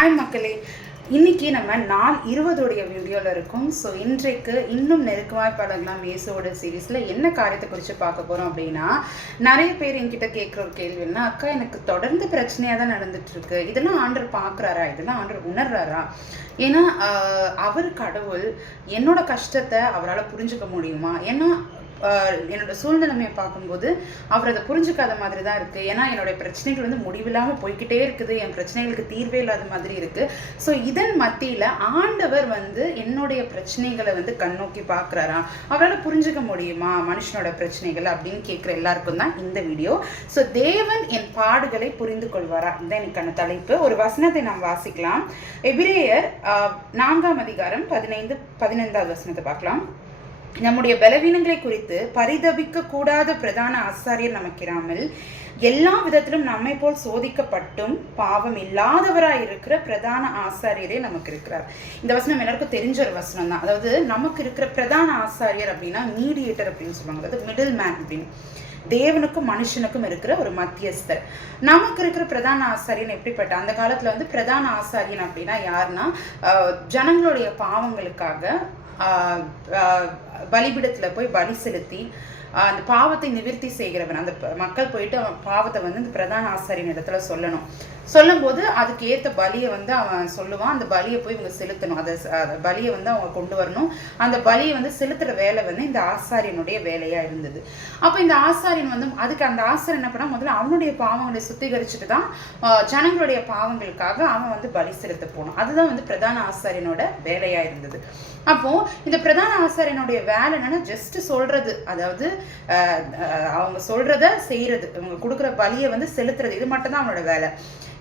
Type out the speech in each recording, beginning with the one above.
Hi மக்களே, இன்றைக்கி நம்ம நாள் 20 வீடியோவில் இருக்கும். ஸோ இன்றைக்கு இன்னும் நெருக்கமாக பழகலாம் இயேசுவோட சீரீஸில் என்ன காரியத்தை குறித்து பார்க்க போகிறோம் அப்படின்னா, நிறைய பேர் என்கிட்ட கேட்குற ஒரு கேள்வின்னா, அக்கா எனக்கு தொடர்ந்து பிரச்சனையாக தான் நடந்துட்டுருக்கு, இதெல்லாம் ஆண்டவர் பார்க்குறாரா, இதெல்லாம் ஆண்டவர் உணர்றாரா? ஏன்னா அவர் கடவுள், என்னோட கஷ்டத்தை அவரால் புரிஞ்சுக்க முடியுமா? ஏன்னா என்னோட சூழ்நிலைமையை பார்க்கும்போது அவர் அதை புரிஞ்சுக்காத மாதிரி தான் இருக்குது. ஏன்னா என்னுடைய பிரச்சனைகள் வந்து முடிவில்லாமல் போய்கிட்டே இருக்குது, என் பிரச்சனைகளுக்கு தீர்வே இல்லாத மாதிரி இருக்குது. ஸோ இதன் மத்தியில் ஆண்டவர் வந்து என்னுடைய பிரச்சனைகளை வந்து கண்ணோக்கி பார்க்குறாரா, அவரால் புரிஞ்சுக்க முடியுமா மனுஷனோட பிரச்சனைகள் அப்படின்னு கேட்குற எல்லாருக்கும் தான் இந்த வீடியோ. ஸோ தேவன் என் பாடுகளை புரிந்து கொள்வாரா, இந்த எனக்கான தலைப்பு. ஒரு வசனத்தை நாம் வாசிக்கலாம். எபிரேயர் 4ஆம் அதிகாரம் 15வது வசனத்தை பார்க்கலாம். நம்முடைய பலவீனங்களை குறித்து பரிதபிக்க கூடாத பிரதான ஆசாரியர் நமக்கிராமல் எல்லா விதத்திலும் நம்மை போல் சோதிக்கப்பட்டும் பாவம் இல்லாதவராய் இருக்கிற பிரதான ஆசாரியரே நமக்கு இருக்கிறார். இந்த வசனம் எல்லாருக்கும் தெரிஞ்ச ஒரு வசனம் தான். அதாவது நமக்கு இருக்கிற பிரதான ஆசாரியர் அப்படின்னா மீடியேட்டர் அப்படின்னு சொல்லுவாங்க, அதாவது மிடில் மேன் அப்படின்னு. தேவனுக்கும் மனுஷனுக்கும் இருக்கிற ஒரு மத்தியஸ்தர். நமக்கு இருக்கிற பிரதான ஆசாரியன் எப்படிப்பட்ட, அந்த காலத்துல வந்து பிரதான ஆசாரியன் அப்படின்னா யாருன்னா, ஜனங்களுடைய பாவங்களுக்காக பலிபிடத்தில் போய் பலி செலுத்தி அந்த பாவத்தை நிவர்த்தி செய்கிறவன். அந்த மக்கள் போயிட்டு அவன் பாவத்தை வந்து இந்த பிரதான ஆசாரியின் இடத்துல சொல்லும்போது அதுக்கு ஏற்ற பலியை வந்து அவன் சொல்லுவான். அந்த பலியை போய் இவங்க செலுத்தணும், அதை பலியை வந்து அவங்க கொண்டு வரணும். அந்த பலியை வந்து செலுத்துகிற வேலை வந்து இந்த ஆசாரியனுடைய வேலையாக இருந்தது. அப்போ இந்த ஆசாரியன் வந்து அதுக்கு அந்த ஆசாரியன் என்ன பண்ணால், முதல்ல அவனுடைய பாவங்களை சுத்திகரிச்சுட்டு தான் ஜனங்களுடைய பாவங்களுக்காக அவன் வந்து பலி செலுத்த போகணும். அதுதான் வந்து பிரதான ஆசாரியனோட வேலையாக இருந்தது. அப்போ இந்த பிரதான ஆசாரியனுடைய வேலை என்னன்னா, ஜஸ்ட் சொல்றது, அதாவது அவங்க சொல்றத செய்யறது, இவங்க கொடுக்குற பலியை வந்து செலுத்துறது, இது மட்டும் தான் அவனோட வேலை.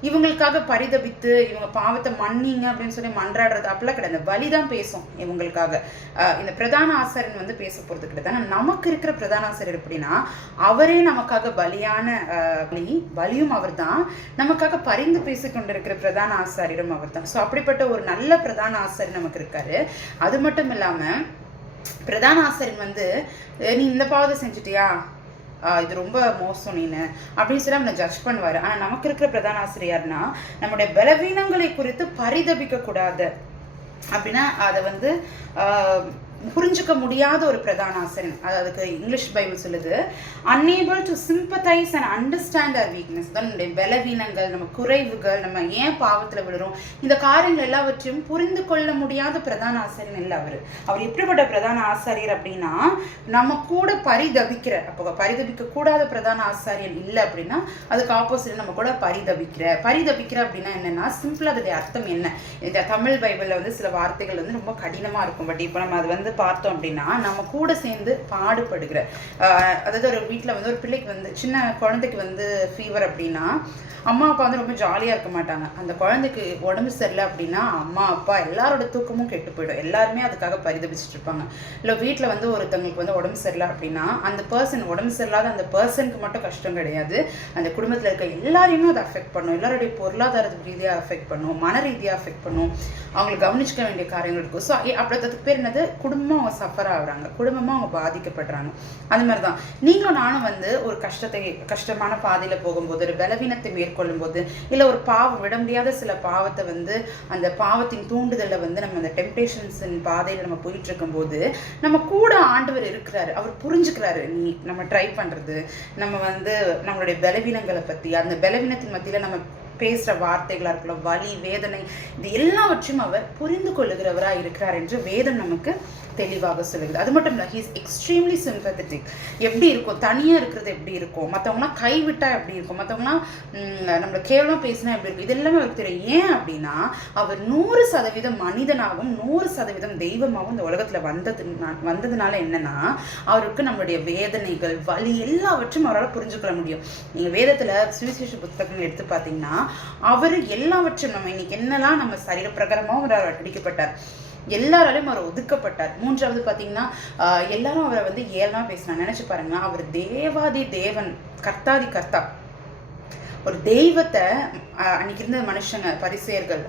இவங்களுக்காக பரிதபித்து இவங்க பாவத்தை மன்னிங்க அப்படின்னு சொல்லி மன்றாடுறது அப்படிலாம் கிடையாது. பலிதான் பேசும் இவங்களுக்காக. இந்த பிரதான ஆசாரியன் வந்து பேச போறது கிடையாது. ஆனால் நமக்கு இருக்கிற பிரதான ஆசாரியர் எப்படின்னா, அவரே நமக்காக பலியான பலியும் அவர் தான், நமக்காக பரிந்து பேசி கொண்டிருக்கிற பிரதான ஆசாரியரும் அவர் தான். ஸோ அப்படிப்பட்ட ஒரு நல்ல பிரதான ஆசாரியர் நமக்கு இருக்காரு. அது மட்டும் இல்லாம பிரதான ஆசாரியன் வந்து, நீ இந்த பாவத்தை செஞ்சுட்டியா, இது ரொம்ப மோசம் நீனு அப்படின்னு சொல்லி நம்மளை ஜட்ஜ் பண்ணுவார். ஆனால் நமக்கு இருக்கிற பிரதான ஆசிரியர்னா, நம்முடைய பலவீனங்களை குறித்து பரிதபிக்க கூடாது அப்படின்னா அதை வந்து புரிஞ்சுக்க முடியாத ஒரு பிரதான ஆசிரியன். அதுக்கு இங்கிலீஷ் பைபிள் சொல்லுது, unable to sympathize and understand our weakness. தான் நம்முடைய பலவீனங்கள், நம்ம குறைவுகள், நம்ம ஏன் பாவத்தில் விடுறோம், இந்த காரியங்கள் எல்லாவற்றையும் புரிந்து கொள்ள முடியாத பிரதான ஆசிரியன் இல்லை அவர். அவர் எப்படிப்பட்ட பிரதான ஆசாரியர் அப்படின்னா, நம்ம கூட பரிதபிக்கிற, அப்போ பரிதபிக்க கூடாத பிரதான ஆசாரியன் இல்லை அப்படின்னா அதுக்கு ஆப்போசிட் நம்ம கூட பரிதபிக்கிற அப்படின்னா என்னன்னா, சிம்பிளா அதோடைய அர்த்தம் என்ன. இந்த தமிழ் பைபிள்ல வந்து சில வார்த்தைகள் வந்து ரொம்ப கடினமா இருக்கும். பட் இப்போ நம்ம அது வந்து பார்த்தோம் அப்படின்னா, நம்ம கூட சேர்ந்து பாடுபடுகிற, அதாவது ஒரு வீட்டில் வந்து ஒரு பிள்ளைக்கு வந்து, சின்ன குழந்தைக்கு வந்து ஃபீவர் அப்படின்னா அம்மா அப்பா வந்து ரொம்ப ஜாலியாக இருக்க மாட்டாங்க. அந்த குழந்தைக்கு உடம்பு சரியில்லை அப்படின்னா அம்மா அப்பா எல்லாரோட தூக்கமும் கெட்டு போயிடும். எல்லாருமே அதுக்காக பரிதபிச்சுட்டு இருப்பாங்க. இல்லை வீட்டில் வந்து ஒருத்தவங்களுக்கு வந்து உடம்பு சரியில்லை அப்படின்னா அந்த பர்சன், உடம்பு சரியில்லாத அந்த பர்சனுக்கு மட்டும் கஷ்டம் கிடையாது, அந்த குடும்பத்தில் இருக்க எல்லாரையுமே அதை அஃபெக்ட் பண்ணும். எல்லாருடைய பொருளாதார ரீதியாக அஃபெக்ட் பண்ணும், மன ரீதியாக அஃபெக்ட் பண்ணும், அவங்களுக்கு கவனிச்சுக்க வேண்டிய காரியங்கள் இருக்கும். ஸோ அப்படி அதுக்கு பேர் என்னது, குடும்பமாக அவங்க சஃபர் ஆகுறாங்க, குடும்பமாக அவங்க பாதிக்கப்படுறாங்க. அது மாதிரி தான் நீங்களும் நானும் வந்து ஒரு கஷ்டமான பாதையில் போகும்போது, ஒரு பலவீனத்தை மேற்கொள்ளும் போது, இல்லை ஒரு பாவம் விட முடியாத சில பாவத்தை வந்து அந்த பாவத்தின் தூண்டுதலை வந்து நம்ம அந்த டெம்டேஷன்ஸின் பாதையில் நம்ம போயிட்டு இருக்கும்போது நம்ம கூட ஆண்டவர் இருக்கிறாரு. அவர் புரிஞ்சுக்கிறாரு நம்ம ட்ரை பண்ணுறது, நம்ம வந்து நம்மளுடைய பலவீனங்களை பற்றி, அந்த பலவீனத்தின் மத்தியில் நம்ம பேசுகிற வார்த்தைகளாக இருக்கலாம், வலி வேதனை, இது எல்லாவற்றையும் அவர் புரிந்து கொள்ளுகிறவராக இருக்கிறார் என்று வேதம் நமக்கு தெளிவாக சொல்லுகிறது. அது மட்டும் இல்லை, ஹீ இஸ் எக்ஸ்ட்ரீம்லி சிம்பத்தட்டிக். எப்படி இருக்கும், தனியாக இருக்கிறது எப்படி இருக்கும், மற்றவங்களாம் கைவிட்டா எப்படி இருக்கும், மற்றவங்களாம் நம்மளை கேவலம் பேசினா எப்படி இருக்கும், இது எல்லாமே அவருக்கு தெரியும். ஏன் அப்படின்னா அவர் 100% மனிதனாகவும் 100% தெய்வமாகவும் இந்த உலகத்தில் வந்ததுனால என்னன்னா, அவருக்கு நம்மளுடைய வேதனைகள், வலி எல்லாவற்றையும் அவரால் புரிஞ்சுக்கொள்ள முடியும். நீங்கள் வேதத்தில் சுவிசேஷ புத்தகங்கள் எடுத்து பார்த்தீங்கன்னா, அவர் எல்லாவற்றையும், நம்ம இன்னைக்கு என்னெல்லாம் நம்ம சரீர பிரகாரமாகவும் அவர் அடிக்கப்பட்டார், எல்லாராலையும் அவர் ஒதுக்கப்பட்டார். 3வது பார்த்தீங்கன்னா, எல்லாரும் அவரை வந்து ஏளனமா பேசினாங்க. நினைச்சு பாருங்க, அவர் தேவாதி தேவன், கர்த்தாதி கர்த்தா, ஒரு தெய்வத்தை அன்னைக்கு இருந்த மனுஷங்க, பரிசேயர்கள்,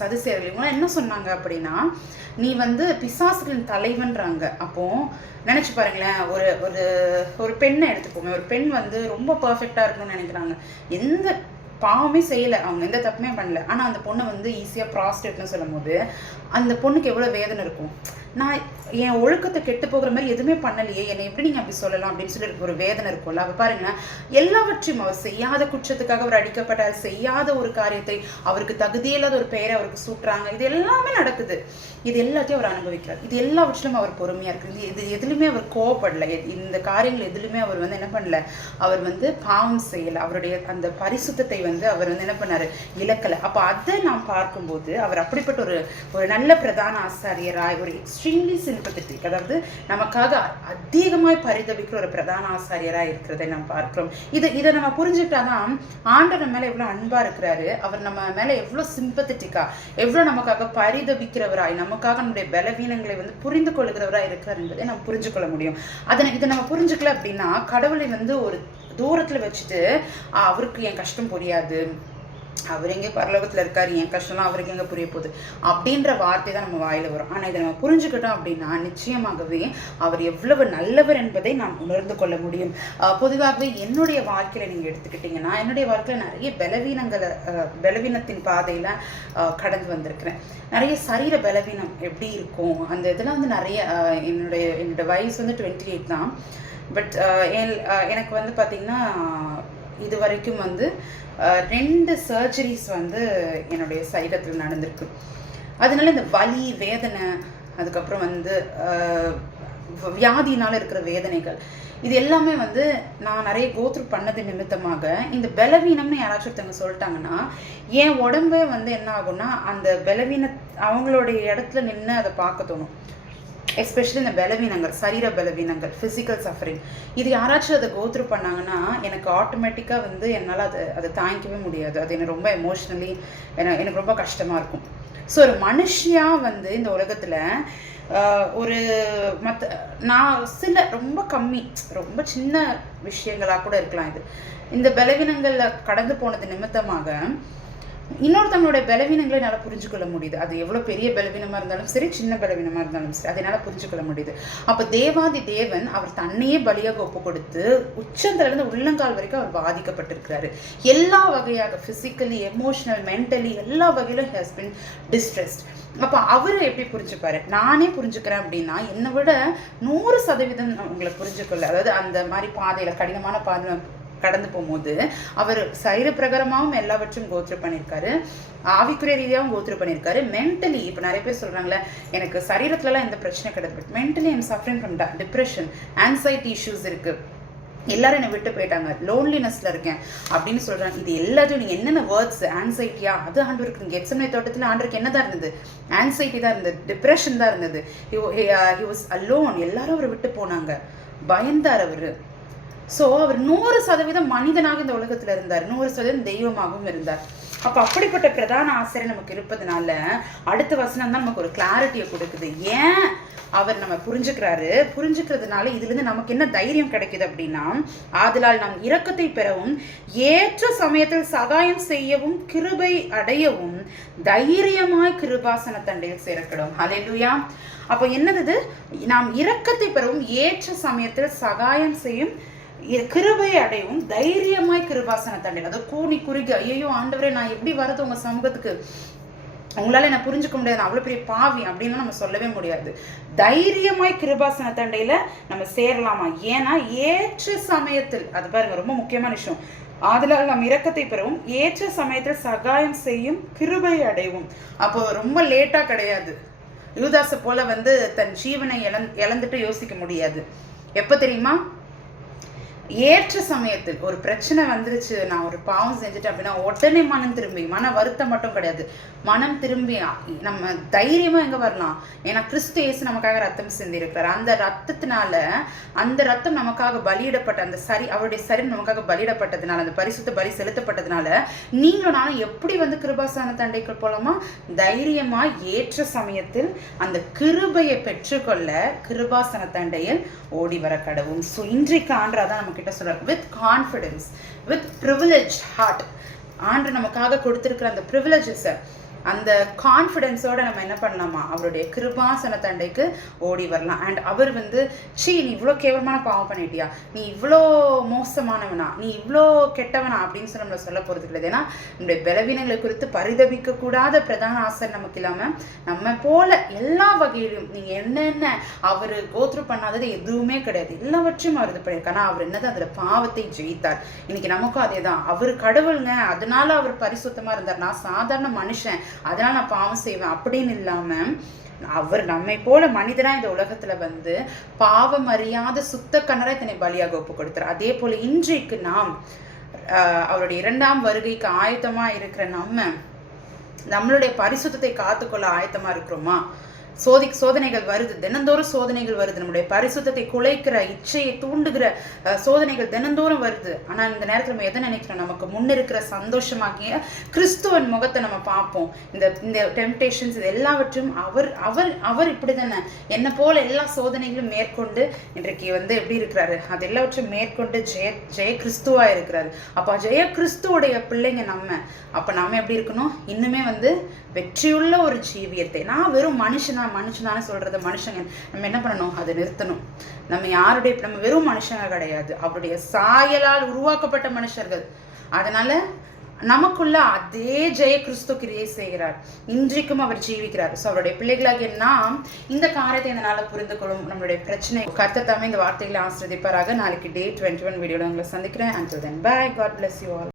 சதுசேயர்கள், இவங்களாம் என்ன சொன்னாங்க அப்படின்னா, நீ வந்து பிசாசுகளின் தலைவன்றாங்க. அப்போ நினைச்சு பாருங்களேன், ஒரு ஒரு பெண்ணை எடுத்துக்கோங்க. ஒரு பெண் வந்து ரொம்ப பர்ஃபெக்டா இருக்கணும்னு நினைக்கிறாங்க. எந்த பாவமே செய்யலை, அவங்க எந்த தப்புமே பண்ணல, ஆனால் அந்த பொண்ணை வந்து ஈஸியாக ப்ராஸ்டியூட்னு சொல்லும் போது அந்த பொண்ணுக்கு எவ்வளோ வேதனை இருக்கும். நான் என் ஒழுக்கத்தை கெட்டு போகிற மாதிரி எதுவுமே பண்ணலையே, என்னை எப்படி நீங்கள் அப்படி சொல்லலாம் அப்படின்னு சொல்லி ஒரு வேதனை இருக்கும்ல. அவ பாருங்க, எல்லாவற்றையும் அவர் செய்யாத குற்றத்துக்காக அவர் அடிக்கப்பட்டார், செய்யாத ஒரு காரியத்தை, அவருக்கு தகுதியில்லாத ஒரு பெயரை அவருக்கு சூட்டுறாங்க, இது எல்லாமே நடக்குது. இது எல்லாத்தையும் அவர் அனுபவிக்கிறார். இது எல்லாவற்றிலும் அவர் பொறுமையாக இருக்குது. இது எதுலையுமே அவர் கோவப்படலை. இந்த காரியங்கள் எதுலையுமே அவர் வந்து என்ன பண்ணல, அவர் வந்து பாவம் செய்யலை, அவருடைய அந்த பரிசுத்தத்தை வந்து அவர் வந்து என்ன பண்ணார், இழக்கலை. அப்போ அதை நாம் பார்க்கும்போது அவர் அப்படிப்பட்ட ஒரு நல்ல பிரதான ஆசாரியராய், ஒரு எக்ஸ்ட்ரீம்லி சிம்பத்தட்டிக், அதாவது நமக்காக அதிகமாய் பரிதவிக்கிற ஒரு பிரதான ஆசாரியராக இருக்கிறதை நாம் பார்க்கிறோம். இதை நம்ம புரிஞ்சுக்கிட்டாதான் ஆண்டவர் நம்ம மேலே எவ்வளோ அன்பா இருக்கிறாரு, அவர் நம்ம மேலே எவ்வளோ சிம்பத்தட்டிக்கா, எவ்வளோ நமக்காக பரிதவிக்கிறவராய், நமக்காக நம்முடைய பலவீனங்களை வந்து புரிந்து கொள்கிறவராய் இருக்கிறார் என்பதை நம்ம புரிஞ்சு கொள்ள முடியும். இதை நம்ம புரிஞ்சுக்கல அப்படின்னா கடவுளை வந்து ஒரு தூரத்தில் வச்சுட்டு அவருக்கு என் கஷ்டம் புரியாது, அவர் எங்கே பரலோகத்தில் இருக்காரு, என் கஷ்டம்லாம் அவருக்கு எங்கே புரிய போகுது அப்படின்ற வார்த்தை தான் நம்ம வாயில் வரும். ஆனால் இதை நம்ம புரிஞ்சுக்கிட்டோம் அப்படின்னா நிச்சயமாகவே அவர் எவ்வளவு நல்லவர் என்பதை நாம் உணர்ந்து கொள்ள முடியும். பொதுவாகவே என்னுடைய வாழ்க்கையில் நீங்கள் எடுத்துக்கிட்டிங்கன்னா, என்னுடைய வாழ்க்கையில் நிறைய பலவீனத்தின் பாதையில் கடந்து வந்திருக்கிறேன். நிறைய சரீர பலவீனம் எப்படி இருக்கும் அந்த இதெல்லாம் வந்து நிறைய என்னோட வயசு வந்து 28 தான். பட் எனக்கு வந்து பார்த்திங்கன்னா இது வரைக்கும் வந்து 2 சர்ஜரிஸ் வந்து என்னுடைய சரீரத்தில் நடந்திருக்கு. அதனால இந்த வலி, வேதனை, அதுக்கப்புறம் வந்து வியாதினால் இருக்கிற வேதனைகள், இது எல்லாமே வந்து நான் நிறைய கோத்ரூ பண்ணது நிமித்தமாக இந்த பலவீனம்னு யாராச்சும் ஒருத்தவங்க சொல்லிட்டாங்கன்னா என் உடம்பே வந்து என்ன ஆகும்னா அந்த அவங்களுடைய இடத்துல நின்று அதை பார்க்க தோணும். எஸ்பெஷலி இந்த பலவீனங்கள், சரீர பலவீனங்கள், ஃபிசிக்கல் சஃபரிங், இது யாராச்சும் அதை கோத்ரூ பண்ணாங்கன்னா எனக்கு ஆட்டோமேட்டிக்காக வந்து என்னால் அதை தாங்கிக்கவே முடியாது. அது எனக்கு ரொம்ப எமோஷ்னலி எனக்கு ரொம்ப கஷ்டமாக இருக்கும். ஸோ ஒரு மனுஷியாக வந்து இந்த உலகத்தில் நான் சில ரொம்ப கம்மி, ரொம்ப சின்ன விஷயங்களாக கூட இருக்கலாம், இந்த பலவீனங்களில் கடந்து போனது நிமித்தமாக இன்னொருத்தவங்களுடைய பலவீனங்களை என்னால் புரிஞ்சுக்கொள்ள முடியுது. அது எவ்வளோ பெரிய பலவீனமாக இருந்தாலும் சரி, சின்ன பலவீனமாக இருந்தாலும் சரி, அதை என்னால் புரிஞ்சுக்கொள்ள முடியுது. அப்போ தேவாதி தேவன் அவர் தன்னையே பலியாக ஒப்பு கொடுத்து உச்சந்திலிருந்து உள்ளங்கால் வரைக்கும் அவர் பாதிக்கப்பட்டிருக்கிறாரு. எல்லா வகையாக ஃபிசிக்கலி, எமோஷனல், மென்டலி எல்லா வகையிலும் ஹேஸ் பின் டிஸ்ட்ரெஸ்ட். அப்போ அவர் எப்படி புரிஞ்சுப்பாரு? நானே புரிஞ்சுக்கிறேன் அப்படின்னா என்னை விட 100% உங்களை புரிஞ்சுக்கொள்ள, அதாவது அந்த மாதிரி பாதையில் கடினமான பாதை கடந்து போகும்போது அவர் சரீர பிரகாரமாகவும் எல்லாவற்றையும் கோத்ரூ பண்ணியிருக்காரு, ஆவிக்குரிய ரீதியாகவும் கோத்ரூ பண்ணியிருக்காரு. மென்டலி இப்போ நிறைய பேர் சொல்கிறாங்களே எனக்கு சரீரத்துலலாம் எந்த பிரச்சனை கிடையாது, but mentally I'm suffering from depression, anxiety issues இருக்குது, எல்லாரும் என்னை விட்டு போயிட்டாங்க, லோன்லினஸ்ல இருக்கேன் அப்படின்னு சொல்றாங்க. இது எல்லாத்தையும் நீங்க என்னென்ன வேர்ட்ஸ், ஆன்சைட்டியா, அது ஆண்டவருக்கு கெத்செமனே தோட்டத்தில் ஆண்டவருக்கு என்னதான் இருந்தது? ஆன்சைட்டி தான் இருந்தது, டிப்ரெஷன் தான் இருந்தது. ஹி வாஸ் அலோன், எல்லாரும் அவரை விட்டு போனாங்க, பயந்தார் அவரு. ஸோ அவர் 100% மனிதனாக இந்த உலகத்தில் இருந்தார், 100% தெய்வமாகவும் இருந்தார். அப்போ அப்படிப்பட்ட பிரதான ஆசிரியர் நமக்கு இருப்பதுனால அடுத்த வசனம் தான் நமக்கு ஒரு கிளாரிட்டியை கொடுக்குது. ஏன் அவர் நம்ம புரிஞ்சுக்கிறதுனால இதுலேருந்து நமக்கு என்ன தைரியம் கிடைக்குது அப்படின்னா, ஆதலால் நாம் இரக்கத்தை பெறவும் ஏற்ற சமயத்தில் சகாயம் செய்யவும் கிருபை அடையவும் தைரியமாய் கிருபாசன தண்டையில் சேரப்படும். ஹல்லேலூயா. அப்போ என்னது? நாம் இரக்கத்தை பெறவும் ஏற்ற சமயத்தில் சகாயம் செய்யும் கிருபை அடையவும் தைரியமாய் கிருபாசன தண்டையில், அதை கூனி குறுகி ஐயோ ஆண்டவரே நான் எப்படி வரது உங்க சமூகத்துக்கு, உங்களால என்ன புரிஞ்சுக்க முடியாது, அவ்வளவு பெரிய பாவி அப்படின்னு நம்ம சொல்லவே முடியாது. தைரியமாய் கிருபாசன தண்டையில நம்ம சேரலாமா? ஏன்னா ஏற்ற சமயத்தில், அது பாருங்க ரொம்ப முக்கியமான விஷயம், ஆதலால் நாம் இரக்கத்தை பெறவும் ஏற்ற சமயத்தில் சகாயம் செய்யும் கிருபை அடையவும். அப்போ ரொம்ப லேட்டா கிடையாது, யூதாசை போல வந்து தன் ஜீவனை இழந்துட்டு யோசிக்க முடியாது. எப்ப தெரியுமா? ஏற்ற சமயத்தில். ஒரு பிரச்சனை வந்துருச்சு, நான் ஒரு பாவம் செஞ்சுட்டேன் அப்படின்னா உடனே மனம் திரும்பி, மன வருத்தம் மட்டும் கிடையாது, மனம் திரும்பி நம்ம தைரியமா எங்க வரலாம்? ஏன்னா கிறிஸ்து இயேசு நமக்காக ரத்தம் சிந்தி இருக்கிறார். அந்த ரத்தத்தினால, அந்த ரத்தம் நமக்காக பலியிடப்பட்ட அந்த அவருடைய சரீரம் நமக்காக பலியிடப்பட்டதுனால, அந்த பரிசுத்த பலி செலுத்தப்பட்டதுனால நீங்களும் நானும் எப்படி வந்து கிருபாசன தண்டைக்குள் போலாமா? தைரியமா ஏற்ற சமயத்தில் அந்த கிருபையை பெற்றுக்கொள்ள கிருபாசன தண்டையில் ஓடி வர கடவும். ஸோ இன்றைக்கு ஆண்டராதான் நம்ம கிட்ட சொல்றார், with confidence, with privilege heart. ஆண்டு நமக்காக கொடுத்திருக்கிற அந்த ப்ரிவிலேஜஸை, அந்த கான்ஃபிடென்ஸோட நம்ம என்ன பண்ணலாமா, அவருடைய கிருபாசன தண்டைக்கு ஓடி வரலாம். அண்ட் அவர் வந்து நீ இவ்வளோ கேவலமான பாவம் பண்ணிட்டியா, நீ இவ்வளோ மோசமானவனா, நீ இவ்வளோ கெட்டவனா அப்படின்னு சொல்லி நம்மளை சொல்ல போகிறது கிடையாது. ஏன்னா நம்முடைய பலவீனங்களை குறித்து பரிதபிக்க கூடாத பிரதான ஆசர் நமக்கு இல்லாமல் நம்ம போல எல்லா வகையிலும் நீங்கள் என்னென்ன அவர் கோத்ரூ பண்ணாதது எதுவுமே கிடையாது, எல்லாவற்றையும் அவர் இது பண்ணியிருக்காரு. ஆனால் அவர் என்னது அதில் பாவத்தை ஜெயித்தார். இன்னைக்கு நமக்கும் அதே தான். அவர் கடவுளுங்க, அதனால அவர் பரிசுத்தமாக இருந்தார். நான் சாதாரண மனுஷன், அதனால நான் பாவம் செய்வேன் அப்படின்னு இல்லாமல் அவர் நம்மை போல மனிதனா இந்த உலகத்துல வந்து பாவம் அறியாத சுத்த கண்ணரை தன்னை பலியாக ஒப்பு கொடுத்தார். அதே போல இன்றைக்கு நாம் அவருடைய 2ஆம் வருகைக்கு ஆயத்தமா இருக்கிற நம்மளுடைய பரிசுத்தத்தை காத்துக்கொள்ள ஆயத்தமா இருக்கிறோமா? சோதனைகள் வருது, தினந்தோறும் சோதனைகள் வருது, நம்முடைய பரிசுத்தத்தை குலைக்கிற இச்சையை தூண்டுகிற சோதனைகள் தினந்தோறும் வருது. ஆனால் இந்த நேரத்தில் நம்ம எதை நினைக்கிறோம், நமக்கு முன்னிருக்கிற சந்தோஷமாகிய கிறிஸ்துவன் முகத்தை நம்ம பார்ப்போம். இந்த டெம்டேஷன்ஸ் இது எல்லாவற்றும் அவர் அவர் அவர் இப்படி தானே என்னை போல எல்லா சோதனைகளும் மேற்கொண்டு இன்றைக்கு வந்து எப்படி இருக்கிறாரு, அது எல்லாவற்றையும் மேற்கொண்டு ஜெய கிறிஸ்துவா இருக்கிறாரு. அப்போ ஜெய கிறிஸ்துவோடைய பிள்ளைங்க அப்போ நம்ம எப்படி இருக்கணும், இன்னுமே வந்து வெற்றியுள்ள ஒரு ஜீவியத்தை. நான் வெறும் மனுஷனான சொல்றது மனுஷங்க நம்ம என்ன பண்ணணும், அதை நிறுத்தணும். நம்ம வெறும் மனுஷங்க கிடையாது, அவருடைய சாயலால் உருவாக்கப்பட்ட மனுஷர்கள். அதனால நமக்குள்ள அதே ஜெய கிறிஸ்து கிரியை செய்கிறார், இன்றைக்கும் அவர் ஜீவிக்கிறார். ஸோ அவருடைய பிள்ளைகளாகிய நாம் இந்த காரியத்தை இந்த நாளில் புரிந்து கொள்ளும். நம்மளுடைய பிரச்சனை கர்த்தர் தாமே இந்த வார்த்தைகளை ஆசிரியப்பாராக. நாளைக்கு Day 21 வீடியோவில் உங்களை சந்திக்கிறேன். Until then, bye. God bless you all.